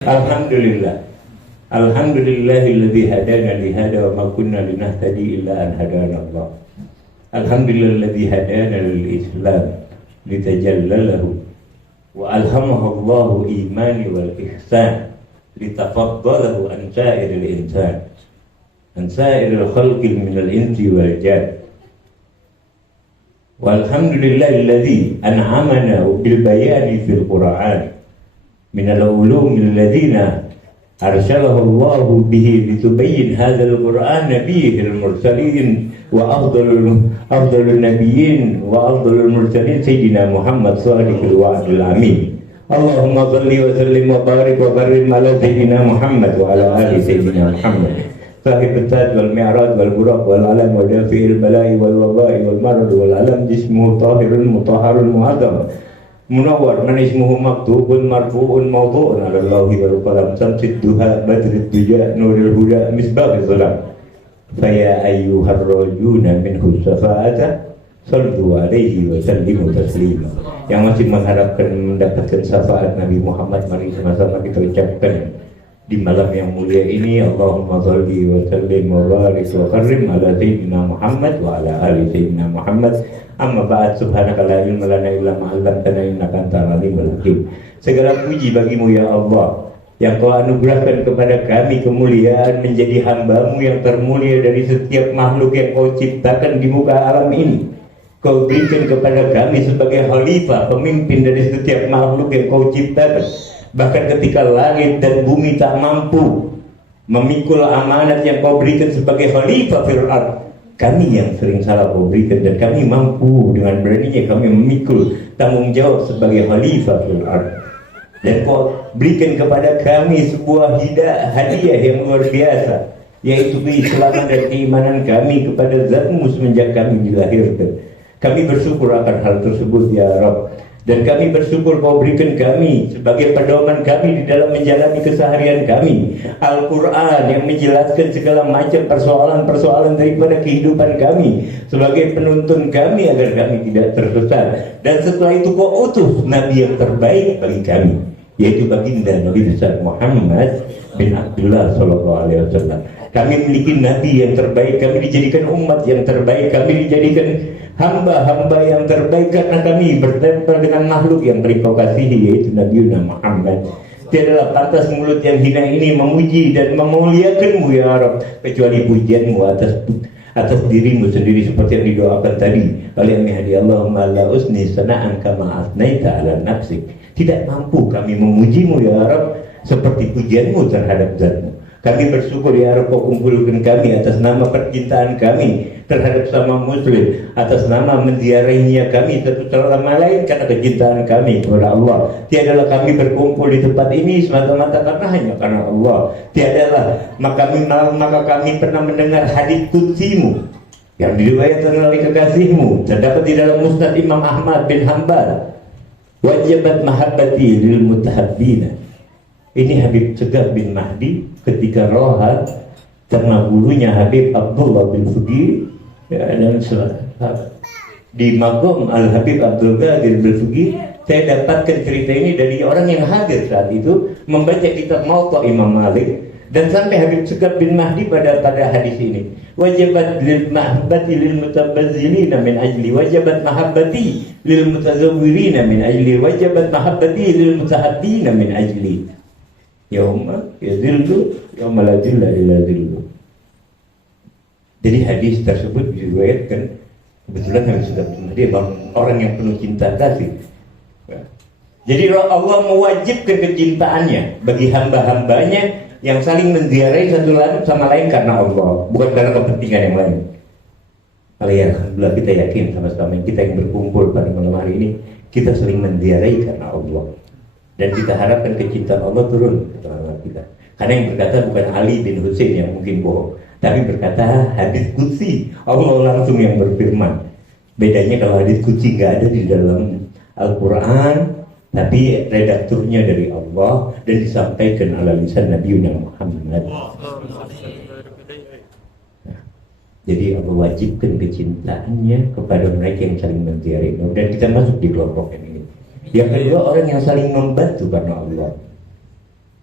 Alhamdulillah. Alhamdulillahilladzi hadana li hada wa ma kunna linahtadi illa an hadana Allah. Alhamdulillahilladzi hadana lil Islam litajallalahu wa alhamahu Allahu imani wal ihsan litafaddalahu an sa'iril insan an sa'iril khalqi minal insi wal jan. Walhamdulillahilladzi an'amana bil bayani fil Qur'an minal ulumil ladzina arsalahu Allahu bihi litubayyin hadzal Qur'an nabiyil mursalin wa afdalun nabiyyin wa afdalul mursalin sayyidina Muhammad shadiqul wa'dil amin. Allahumma shalli wa sallim wa barik wa karim ala sayyidina Muhammad wa ala ali sayyidina Muhammad sahibut taj wal mi'raj wal buraq wal alam wa dafi'il bala'i wal waba'i wal marad wal alam jismuhu tahirun mutahharun mu'azzam munawwar man ismuhu maktubun marfu'un mawdu'un 'ala Allahi wal qalam samsid duha badrid duja nuril huda misbahul salam fa ya ayyuhar rajuna minhu syafa'ata sallu alaihi wa sallimu taslima. Yang masih mengharapkan mendapatkan syafaat Nabi Muhammad, mari sama-sama kita ucapkan di malam yang mulia ini, Allahumma shalli wa sallim wa barik wa karim ala sayyidina Muhammad wa ala ali sayyidina Muhammad. Amma ba'd, subhanaka la ilma lana illa ma 'allamtana innaka antal alimul hakim. Segala puji bagimu ya Allah, yang kau anugerahkan kepada kami kemuliaan menjadi hamba-Mu yang termulia dari setiap makhluk yang kau ciptakan di muka alam ini. Kau berikan kepada kami sebagai khalifah, pemimpin dari setiap makhluk yang kau ciptakan. Bahkan ketika langit dan bumi tak mampu memikul amanat yang kau berikan sebagai khalifah fil ardh, kami yang sering salah kau berikan, dan kami mampu dengan beraninya kami memikul tanggung jawab sebagai khalifah fil ardh. Dan kau berikan kepada kami sebuah hadiah yang luar biasa, yaitu keislaman dan keimanan kami kepada Zat-Mu semenjak kami dilahirkan. Kami bersyukur akan hal tersebut ya Rabb. Dan kami bersyukur kau berikan kami sebagai pedoman kami di dalam menjalani keseharian kami Al-Quran yang menjelaskan segala macam persoalan-persoalan daripada kehidupan kami, sebagai penuntun kami agar kami tidak tersesat. Dan setelah itu kau utus Nabi yang terbaik bagi kami, yaitu baginda Nabi besar Muhammad bin Abdullah SAW. Kami memiliki Nabi yang terbaik, kami dijadikan umat yang terbaik, kami dijadikan hamba-hamba yang terbaik karena kami bertempel dengan makhluk yang paling kau kasihi, yaitu Nabi Muhammad. Tiadalah pantas mulut yang hina ini memuji dan memuliakan-Mu ya Rabb, kecuali pujian-Mu atas dirimu sendiri, seperti yang didoakan tadi oleh Amihadi, Allahumma la usni sana'an kama asnaita ala nafsik. Tidak mampu kami memuji-Mu ya Rabb seperti pujian-Mu terhadap Zat-Mu. Kami bersyukur ya Rabb, kau kumpulkan kami atas nama percintaan kami terhadap sama muslim, atas nama menziarahinya kami satu sama lain karena kecintaan kami kepada Allah. Tiadalah kami berkumpul di tempat ini semata-mata hanya karena Allah. Tiadalah maka kami pernah mendengar hadits qudsi-Mu yang diriwayatkan oleh kekasih-Mu, terdapat di dalam Musnad Imam Ahmad bin Hanbal. Wajabat mahabbati lil mutahabbina. Ini Habib Segaf bin Mahdi ketika rohat karena gurunya Habib Abdullah bin Fugi, ya, dan di Magom Al-Habib Abdul Qadir bin Fugi. Saya dapatkan cerita ini dari orang yang hadir saat itu membaca kitab Muwatta Imam Malik, dan sampai Habib Segaf bin Mahdi pada hadis ini, wajabat lil mahabbati lil mutabazzilina min ajli, wajabat mahabbati lil mutazawwirina min ajli, wajabat mahabbati lil mutahaddina min ajli. Yauma yazillu yauma la zilla illa zillu. Jadi hadis tersebut diriwayatkan, kebetulan Habib Segaf bin Mahdi orang yang penuh cinta kasih. Jadi Allah mewajibkan kecintaannya bagi hamba-hambanya yang saling menziarahi satu sama lain karena Allah, bukan karena kepentingan yang lain. Alhamdulillah kita yakin sama-sama kita yang berkumpul pada malam hari ini, kita saling menziarahi karena Allah. Dan kita harapkan kecintaan Allah turun ke tengah-tengah kita. Karena yang berkata bukan Ali bin Husain yang mungkin bohong, tapi berkata hadits qudsi, Allah langsung yang berfirman. Bedanya kalau hadits qudsi nggak ada di dalam Al-Quran, tapi redakturnya dari Allah dan disampaikan ala lisan Nabi Muhammad. Jadi Allah wajibkan kecintaannya kepada mereka yang saling menziarahi, dan kita masuk di kelompok ini. Yang kedua, orang yang saling membantu karena Allah.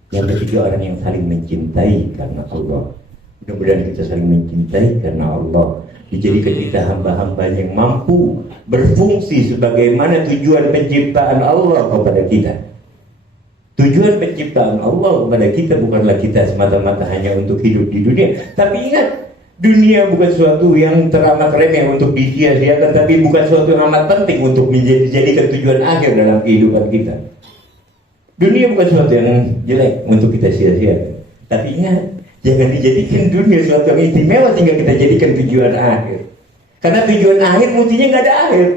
Yang ketiga, orang yang saling mencintai karena Allah. Mudah-mudahan kita saling mencintai karena Allah. Dijadikan kita hamba-hamba yang mampu berfungsi sebagaimana tujuan penciptaan Allah kepada kita. Tujuan penciptaan Allah kepada kita bukanlah kita semata-mata hanya untuk hidup di dunia. Tapi ingat, dunia bukan sesuatu yang teramat remeh untuk disia-siakan, tapi bukan sesuatu yang amat penting untuk dijadikan tujuan akhir dalam kehidupan kita. Dunia bukan sesuatu yang jelek untuk kita sia-siakan. Tapi ingat, jangan dijadikan dunia sesuatu yang istimewa sehingga kita jadikan tujuan akhir. Karena tujuan akhir mestinya nggak ada akhir.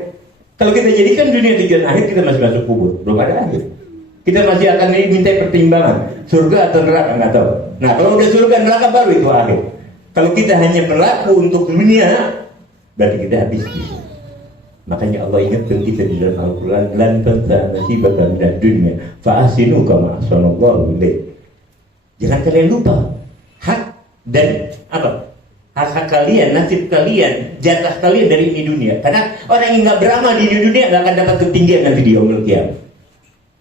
Kalau kita jadikan dunia tujuan akhir, kita masih masuk kubur, belum ada akhir. Kita masih akan diminta pertimbangan, surga atau neraka, nggak tahu. Nah, kalau udah surga neraka baru itu akhir. Kalau kita hanya berlaku untuk dunia, berarti kita habis gitu. Makanya Allah ingatkan kita di dalam Al-Quran, lan tansa nasibaka minad dunya fa ahsinu kama ahsanallahu ilaik. Jangan kalian lupa hak dan apa? Hak kalian, nasib kalian, jatah kalian dari ini dunia. Karena orang yang nggak beramal di dunia nggak akan dapat ketinggian nanti di yaumul qiyamah.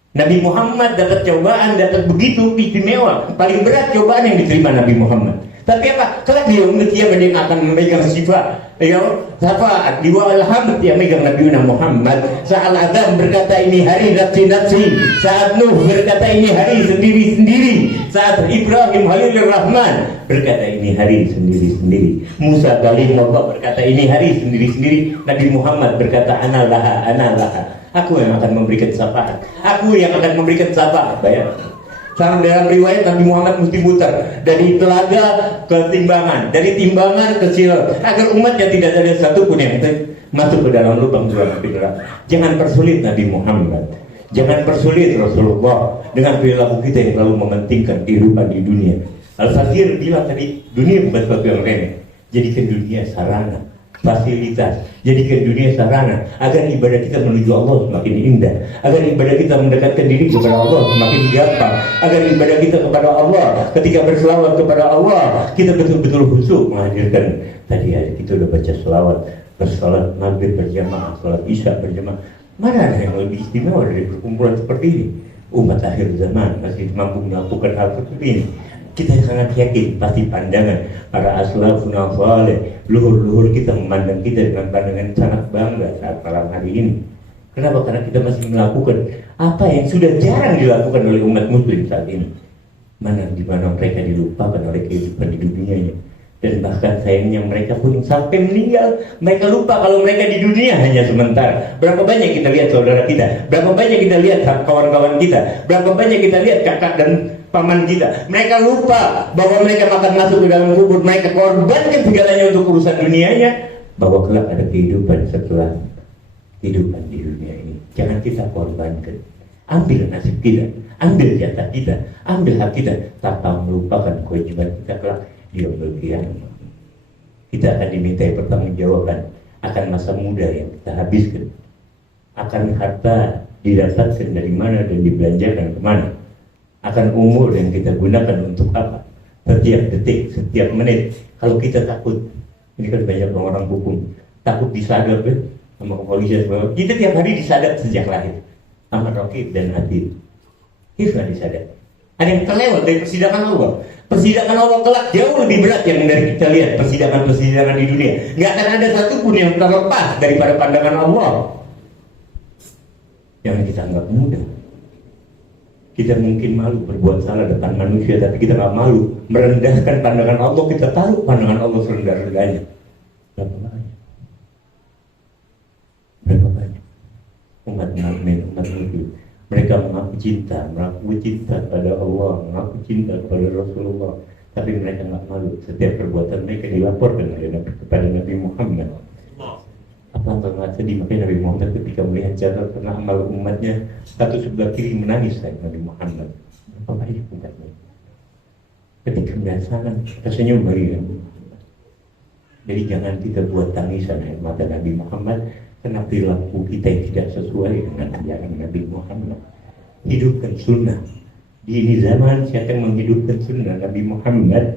Nabi Muhammad dapat cobaan, dapat begitu istimewa. Paling berat cobaan yang diterima Nabi Muhammad. Tapi apa? Kelak di yaumul qiyamah dia akan memegang sifat syafaat di wal hamd yang megang Nabi Muhammad. Saat Adam berkata ini hari nafsi-nafsi, saat Nuh berkata ini hari sendiri-sendiri, saat Ibrahim Khalilur Rahman berkata ini hari sendiri-sendiri, Musa Kalimullah berkata ini hari sendiri-sendiri, Nabi Muhammad berkata ana laha, aku yang akan memberikan syafaat, aku yang akan memberikan syafaat. Bayangkan, dalam riwayat Nabi Muhammad mesti muter dari telaga ke timbangan, dari timbangan ke sirat, agar umatnya tidak ada satupun yang masuk ke dalam lubang jurang api neraka. Jangan persulit Nabi Muhammad, jangan persulit Rasulullah dengan perilaku kita yang terlalu mementingkan kehidupan di dunia. Al-Fakir bilang tadi, dunia bukan sesuatu yang remeh. Jadikan dunia sarana, fasilitas, jadikan dunia sarana agar ibadah kita menuju Allah semakin indah, agar ibadah kita mendekatkan diri kepada Allah semakin gampang, agar ibadah kita kepada Allah ketika berselawat kepada Allah kita betul-betul khusyuk menghadirkan. Tadi hari kita udah baca selawat, bersalat maghrib berjamaah, salat isya berjamaah. Mana ada yang lebih istimewa dari perkumpulan seperti ini? Umat akhir zaman masih mampu melakukan hal seperti ini. Kita sangat yakin pasti pandangan para aslafun saleh, luhur-luhur kita memandang kita dengan pandangan sangat bangga saat malam hari ini. Kenapa? Karena kita masih melakukan apa yang sudah jarang dilakukan oleh umat muslim saat ini. Di mana mereka dilupakan oleh kehidupan di dunianya. Dan bahkan sayangnya mereka pun sampai meninggal, mereka lupa kalau mereka di dunia hanya sementara. Berapa banyak kita lihat saudara kita, berapa banyak kita lihat kawan-kawan kita, berapa banyak kita lihat kakak dan paman kita. Mereka lupa bahwa mereka akan masuk ke dalam kubur, mereka korbankan segalanya untuk urusan dunianya, bahwa kelak ada kehidupan setelah kehidupan di dunia ini. Jangan kita korbankan. Ambil nasib kita, ambil jatah kita, ambil hak kita, tanpa melupakan kewajiban kita kelak di yaumul qiyamah. Kita akan dimintai pertanggungjawaban akan masa muda yang kita habiskan, akan harta didapatkan dari mana dan dibelanjakan kemana, akan umur yang kita gunakan untuk apa, setiap detik, setiap menit. Kalau kita takut, ini kan banyak orang hukum takut disadap sama kepolisian, kita tiap hari disadap sejak lahir sama Raqib dan Atid. Kita disadap. Ada yang terlewat dari persidangan Allah. Persidangan Allah kelak jauh lebih berat yang dari kita lihat persidangan-persidangan di dunia. Nggak akan ada satupun yang terlepas daripada pandangan Allah. Jangan kita anggap mudah. Kita mungkin malu berbuat salah depan manusia, tapi kita nggak malu merendahkan pandangan Allah. Kita taruh pandangan Allah serendah-rendahnya. Berapa banyak? Berapa banyak umat mukmin, umat muslim, mereka mengaku cinta kepada Allah, mengaku cinta kepada Rasulullah, tapi mereka nggak malu. Setiap perbuatan mereka dilaporkan kepada Nabi Muhammad. Apa nggak sedih? Makanya Nabi Muhammad ketika melihat catatan amal umatnya, satu sebelah kiri menangis Nabi Muhammad. Apa banyak umatnya? Ketika melihat sana, tersenyum bagi Nabi Muhammad. Jadi jangan kita buat tangisan air mata Nabi Muhammad karena perilaku kita yang tidak sesuai dengan ajaran Nabi Muhammad. Hidupkan sunnah. Di ini zaman siapa yang menghidupkan sunnah Nabi Muhammad,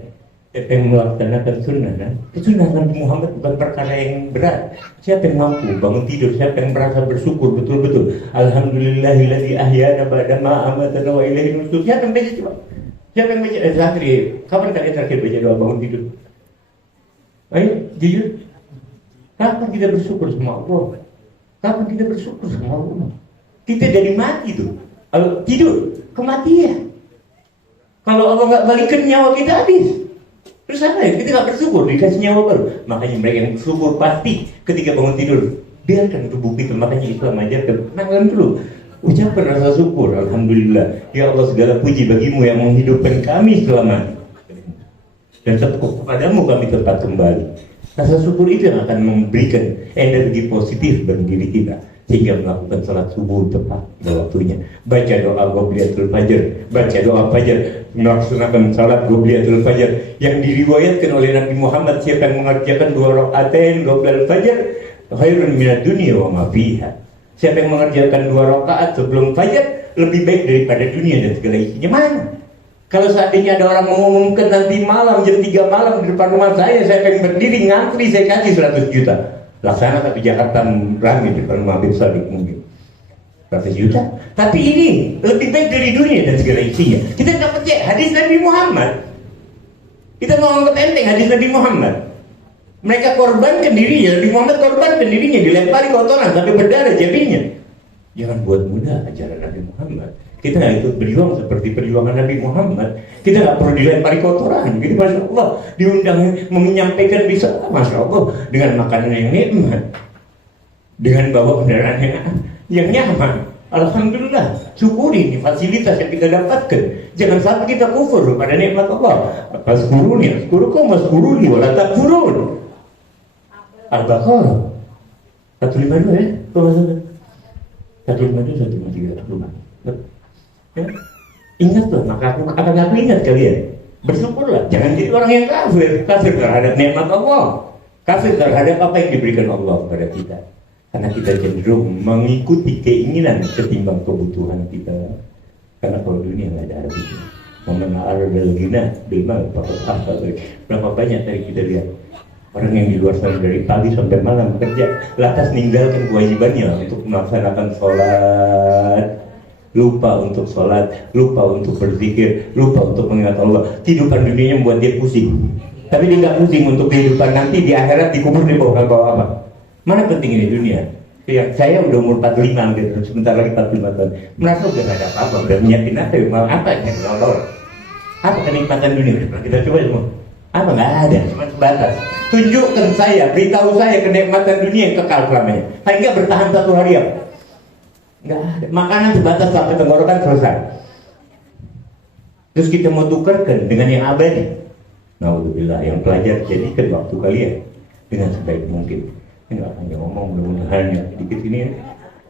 siapa yang melaksanakan sunnah, sunnah Nabi Muhammad bukan perkara yang berat. Siapa yang mampu bangun tidur, siapa yang merasa bersyukur betul-betul, alhamdulillahilladzi ahyana ba'da ma amatana wa ilaihi nusyur. Siapa yang bisa coba? Siapa yang baca santri? Kapan kalian terakhir baca doa bangun tidur? Ayo, jujur. Kapan kita bersyukur sama Allah? Kapan kita bersyukur sama Allah? Kita dari mati tuh. Kalau tidur, kematian. Kalau Allah nggak balikin nyawa kita habis. Terus apa ya? Kita nggak bersyukur, dikasih nyawa baru. Makanya mereka yang bersyukur pasti ketika bangun tidur. Biarkan tubuh kita, makanya Islam ajarkan. Tenangkan dulu. Ucapkan rasa syukur. Alhamdulillah. Ya Allah, segala puji bagimu yang menghidupkan kami selama dan kepadamu kami tetap kembali. Rasa syukur itu yang akan memberikan energi positif bagi diri kita, sehingga melakukan salat subuh tepat pada waktunya, baca doa Qobliyatul Fajr, baca doa Fajar, melaksanakan salat Qobliyatul Fajr yang diriwayatkan oleh Nabi Muhammad, siapa yang mengerjakan 2 rakaatain Qobliyal Fajr khairun minad dunya wa ma fiha. Siapa yang mengerjakan 2 rakaat sebelum Fajar lebih baik daripada dunia dan segala isinya. Mana? Kalau seandainya ada orang mengumumkan nanti malam jam 3 malam di depan rumah saya akan berdiri ngantri, saya kasih 100 juta. Laksana tapi Jakarta rame di depan rumah Habib Sadiq mungkin 100 juta. Tapi ini lebih baik dari dunia dan segala isinya. Kita dapat cek hadis Nabi Muhammad. Kita mau anggap enteng hadis Nabi Muhammad. Mereka korbankan dirinya, Nabi Muhammad korbankan dirinya, dilempari kotoran sampai berdarah jabingnya. Jangan buat mudah ajaran Nabi Muhammad. Kita nggak ikut berjuang seperti perjuangan Nabi Muhammad. Kita nggak perlu dilempari kotoran. Gitu, Masya Allah. Diundang menyampaikan bisa, Masya Allah. Dengan makanan yang nikmat, dengan bawa kendaraan yang nyaman. Alhamdulillah. Syukuri ini fasilitas yang kita dapatkan. Jangan sampai kita kufur pada nikmat Allah. Maskuruni, maskurukum, maskuruni, wala takfurun. Al-Baqarah 152 ya? 152, 153. Ya. Ingat loh, maka aku ingat kalian. Bersyukurlah, jangan jadi orang yang kafir terhadap nikmat Allah, kafir terhadap apa yang diberikan Allah kepada kita. Karena kita cenderung mengikuti keinginan ketimbang kebutuhan kita. Karena kalau dunia nggak ada habisnya. Momen al gina bilmal berapa banyak tadi kita lihat orang yang di luar sana dari pagi sampai malam kerja, lantas meninggalkan kewajibannya untuk melaksanakan sholat. Lupa untuk sholat, lupa untuk berzikir, lupa untuk mengingat Allah. Kehidupan dunianya membuat dia pusing. Tapi dia nggak pusing untuk kehidupan nanti di akhirat, dikubur di bawah apa? Mana penting ini dunia? Yang saya udah umur 45 hampir, sebentar lagi 45 tahun. Merasa udah gak ada apa-apa, udah nyiapin apa yang Allah. Apa kenikmatan dunia? Kita coba semua. Apa nggak ada, cuma sebatas. Tunjukkan saya, beritahu saya kenikmatan dunia yang kekal selamanya. Paling nggak bertahan 1 hari apa? Nggak ada. Makanan sebatas sampai tenggorokan selesai. Terus kita mau tukarkan dengan yang abadi. Naudzubillah, yang pelajar jadikan waktu kalian dengan sebaik mungkin. Enggak hanya ngomong, mudah-mudahan yang sedikit ini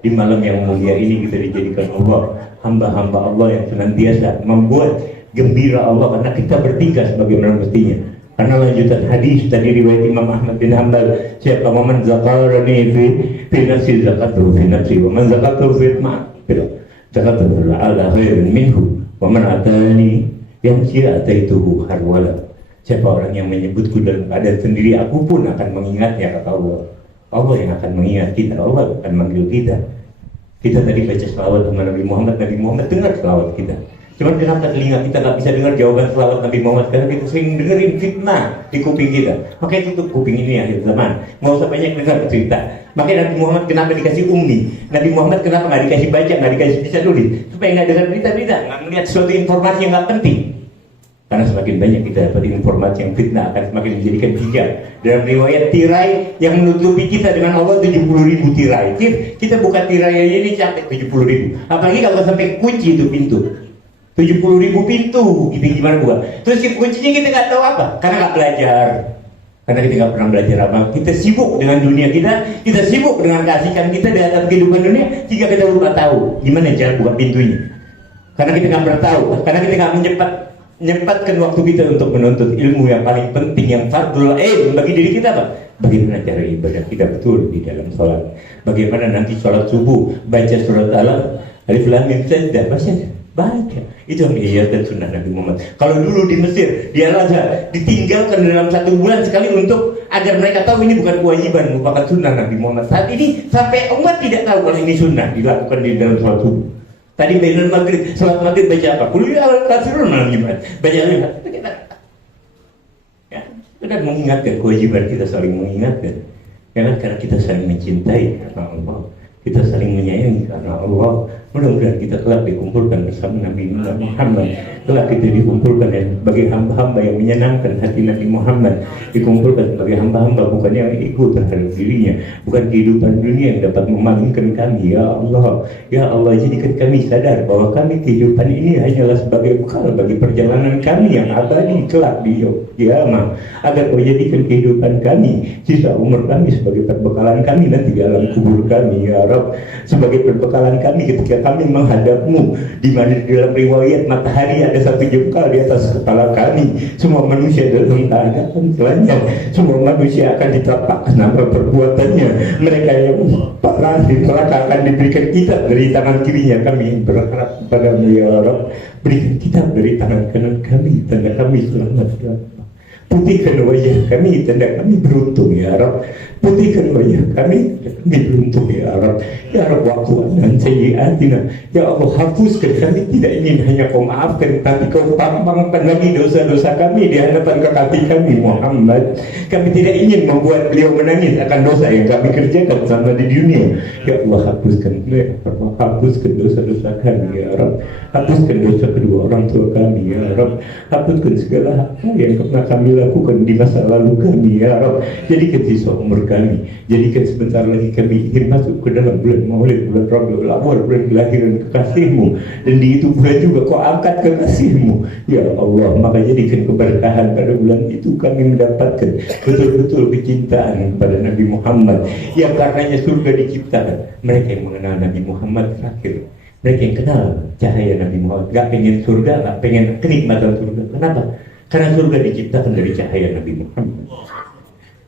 di malam yang mulia ini kita dijadikan Allah, hamba-hamba Allah yang senantiasa membuat gembira Allah karena kita bertingkah sebagaimana mestinya. Karena lanjutan hadis tadi riwayat Imam Ahmad bin Hanbal, siapa man zakarani fi nafsi zakatuhu fi nafsi wa man zakatuhu fi ma'firah zakatuhu ala khairin minhu wa man atani yamshi ataituhu harwala. Siapa orang yang menyebutku dalam keadaan sendiri, aku pun akan mengingatnya, kata Allah. Allah yang akan mengingat kita, Allah akan manggil kita. Kita tadi baca selawat sama Nabi Muhammad dengar selawat kita. Cuma kenapa telinga kita nggak bisa dengar jawaban selawat Nabi Muhammad? Karena kita sering dengerin fitnah di kuping kita. Makanya tutup kuping ini akhir zaman. Nggak usah banyak dengar cerita. Makanya Nabi Muhammad kenapa dikasih ummi? Nabi Muhammad kenapa nggak dikasih baca, nggak dikasih bisa tulis? Supaya nggak dengar berita-berita, nggak melihat suatu informasi yang nggak penting. Karena semakin banyak kita dapat informasi yang fitnah akan semakin menjadikan hijab. Dalam riwayat tirai yang menutupi kita dengan Allah 70.000 tirai. Kita buka tirai ini capek 70.000. Apalagi kalau sampai kunci itu pintu. 70.000 pintu, gitu gimana buka? Terus kuncinya kita nggak tahu apa, karena nggak belajar, karena kita nggak pernah belajar apa. Kita sibuk dengan dunia kita sibuk dengan keasikan kita dalam kehidupan dunia, jika kita lupa tahu gimana cara buka pintunya. Karena kita nggak pernah tahu, karena kita nggak menyempatkan waktu kita untuk menuntut ilmu yang paling penting, yang fardul ain bagi diri kita, Pak. Bagaimana cara ibadah kita betul di dalam sholat? Bagaimana nanti sholat subuh baca surat Alif Lam Mim Sajdah, baca. Itu yang diajarkan sunnah Nabi Muhammad. Kalau dulu di Mesir, di Al-Azhar, ditinggalkan dalam 1 bulan sekali untuk agar mereka tahu ini bukan kewajiban, merupakan sunnah Nabi Muhammad. Saat ini sampai umat tidak tahu kalau ini sunnah dilakukan di dalam sholat subuh. Tadi bainal maghrib, salat maghrib baca apa? Qul ya ayyuhal kafirun malam Jumat. Baca lihat. Ya, kita mengingatkan kewajiban kita saling mengingatkan. Karena kita saling mencintai karena Allah. Kita saling menyayangi karena Allah. Mudah-mudahan kita kelak dikumpulkan bersama Nabi Muhammad. Kelak kita dikumpulkan sebagai hamba-hamba yang menyenangkan hati Nabi Muhammad. Dikumpulkan sebagai hamba-hamba bukan yang ego terhadap dirinya, bukan kehidupan dunia yang dapat memalingkan kami. Ya Allah, ya Allah, jadikan kami sadar bahwa kami kehidupan ini hanyalah sebagai bekal bagi perjalanan kami yang abadi kelak di kiamat. Agar Kau jadikan kehidupan kami, sisa umur kami sebagai perbekalan kami nanti di alam kubur kami. Ya Rabb, sebagai perbekalan kami ketika kami menghadapmu, di mana di dalam riwayat matahari ada satu jengkal di atas kepala kami. Semua manusia dalam keadaan telanjang, semua manusia akan ditapakkan nama perbuatannya. Mereka yang parah di neraka akan diberikan kitab dari tangan kirinya. Kami berharap kepada-Mu ya Rabb, berikan kitab dari tangan kanan kami, tanda kami selamat. Putihkan wajah kami, tanda kami beruntung ya Rabb. Putihkan wajah kami, tanda kami beruntung ya Rabb. Ya Rabb, waqtu'an sayyi'atina. Ya Allah, hapuskan kami. Tidak ingin hanya Kau maafkan, tapi Kau pampangkan lagi dosa-dosa kami di hadapan kekasih kami Muhammad. Kami tidak ingin membuat beliau menangis akan dosa yang kami kerjakan selama di dunia. Ya Allah, hapuskan dosa-dosa kami ya Rabb. Hapuskan dosa kedua orang tua kami ya Rabb. Hapuskan segala hal yang pernah kami lakukan di masa lalu kami ya Rabb. Jadikan sisa umur kami, jadikan sebentar lagi kami ingin masuk ke dalam bulan Maulid, bulan Rabiul Awwal, bulan kelahiran kekasih-Mu, dan di itu bulan juga Kau angkat kekasih-Mu ya Allah. Maka jadikan keberkahan pada bulan itu kami mendapatkan betul-betul kecintaan kepada Nabi Muhammad yang karenanya surga diciptakan. Mereka yang mengenal Nabi Muhammad terakhir, mereka yang kenal cahaya Nabi Muhammad, gak pengen surga, gak pengen kenikmatan surga. Kenapa? Karena surga diciptakan dari cahaya Nabi Muhammad.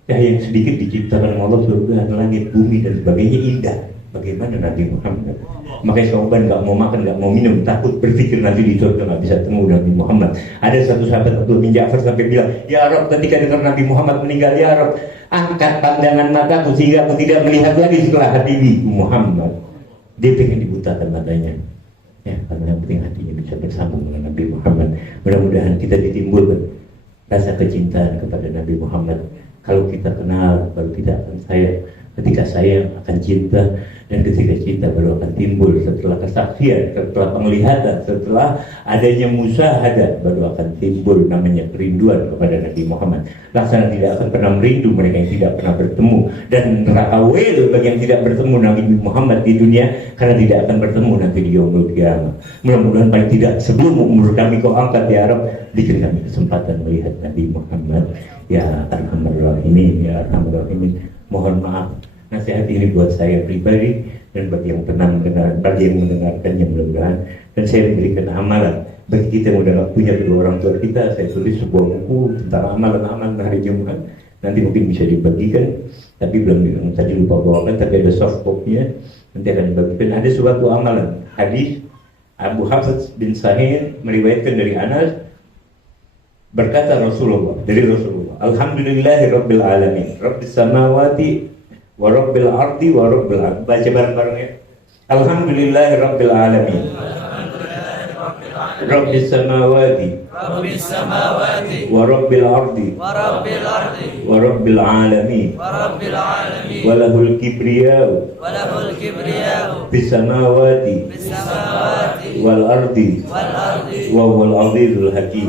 Cahaya yang sedikit diciptakan Allah, surga, langit, bumi dan sebagainya indah. Bagaimana Nabi Muhammad? Makanya sahabat gak mau makan, gak mau minum, takut berpikir nanti di surga gak bisa temu Nabi Muhammad. Ada satu sahabat Abdul bin Ja'far sampai bilang, ya Rabb, ketika dengar Nabi Muhammad meninggal, ya Rabb, angkat pandangan mataku sehingga aku tidak melihat lagi setelah Habibi Muhammad. Dia pengen dibutakan matanya. Ya, karena yang penting hatinya bisa bersambung dengan Nabi Muhammad. Mudah-mudahan kita ditimbulkan rasa kecintaan kepada Nabi Muhammad. Kalau kita kenal, baru kita akan sayang. Ketika sayang akan cinta, dan ketika cinta baru akan timbul setelah kesaksian, setelah penglihatan, setelah adanya musyahadah, baru akan timbul namanya kerinduan kepada Nabi Muhammad. Laksana tidak akan pernah merindu mereka yang tidak pernah bertemu, dan neraka wel bagi yang tidak bertemu Nabi Muhammad di dunia, karena tidak akan bertemu nanti di yaumul qiyamah. Mudah-mudahan paling tidak sebelum umur kami Kau angkat ya Rabb, bikin kami kesempatan melihat Nabi Muhammad ya Arhamar Rahimin, ya Arhamar Rahimin. Mohon maaf, nasihat ini buat saya pribadi dan bagi yang pernah mendengar, bagi yang mendengarkannya mudah-mudahan. Dan saya memberikan amalan bagi kita yang udah punya kedua orang tua kita. Saya tulis sebuah buku tentang amalan-amalan hari Jumat. Nanti mungkin bisa dibagikan, tapi belum, tadi lupa bawakan, tapi ada soft copy-nya. Nanti akan dibagikan. Ada suatu amalan hadis Abu Hafiz bin Sahih meriwayatkan dari Anas, berkata Rasulullah, dari Rasulullah, Alhamdulillahi Rabbil Alamin, Rabbis Samawati wa Rabbil Ardi wa Rabbil Ardi. Baca bareng-bareng ya. Alhamdulillahi Rabbil Alamin, Rabbis Samawati wa Rabbil Ardi wa Rabbil Alamin, walahul kibriya'u bis samawati wal ardi wa huwal azizul hakim.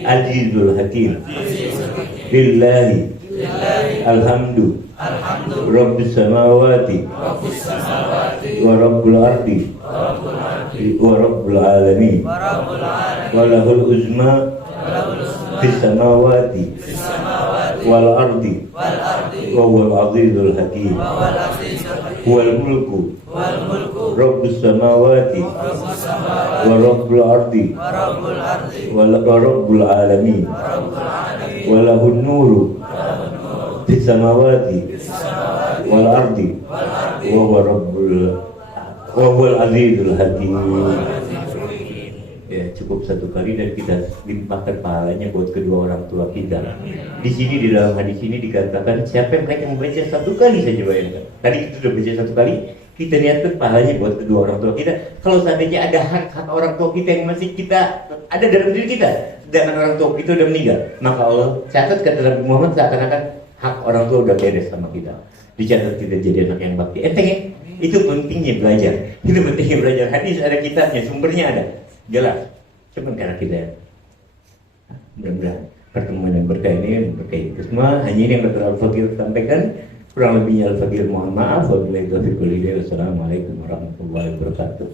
Azizul Hakim. Lillahi alhamdu Rabbis samawati wa Rabbul ardi wa Rabbul alamin. Walahul uzma fis samawati wal ardi wa huwal azizul hakim. Wal mulku Rabbus samawati wa Rabbul ardi wa Rabbul alamin. Walahun nuru fis samawati wal ardi wa huwal azizul hakim. Ya, cukup satu kali dan kita limpahkan pahalanya buat kedua orang tua kita. Di sini, di dalam hadis ini dikatakan siapa yang mereka membaca satu kali saja, bayangkan. Tadi kita sudah baca satu kali, kita niatkan pahalanya buat kedua orang tua kita. Kalau seandainya ada hak-hak orang tua kita yang masih kita ada dalam diri kita, sedangkan orang tua kita udah meninggal, maka Allah catat kata Nabi Muhammad seakan-akan hak orang tua udah beres sama kita. Dicatat kita jadi anak yang bakti. Enteng ya? Itu pentingnya belajar. Itu pentingnya belajar. Hadis ada kitabnya, sumbernya ada. Jelas. Cuman karena kita mudah-mudahan pertemuan yang berkah ini berkah itu semua. Hanya ini yang Dr. Al-Fakir sampaikan. Kurang lebihnya Al-Fakir mohon maaf. Wassalamualaikum warahmatullahi wabarakatuh.